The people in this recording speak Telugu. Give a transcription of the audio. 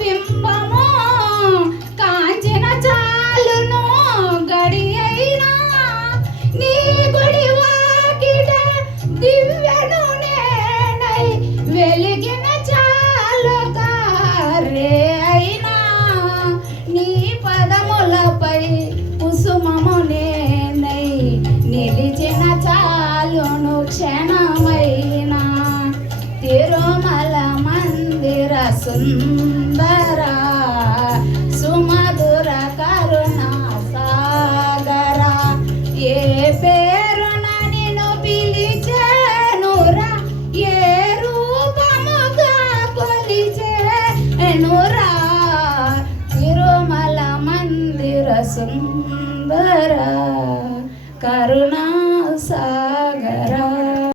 బింబము కాంచిన చాలును గడి అయినా నీ గుడి వాకిట దివ్యను నేనై వెలిగిన చాలు కారే అయినా నీ పదములపై కుసుమము నేనై నిలిచిన చాలును క్షణమైనా తిరుమల మందిర సుందర సుమధుర కరుణా సాగర ఏ పేరున నిన్ను పిలిచేనురా ఏ రూపముగా కొలిచేనురా తిరుమల మందిర సుందర కరుణా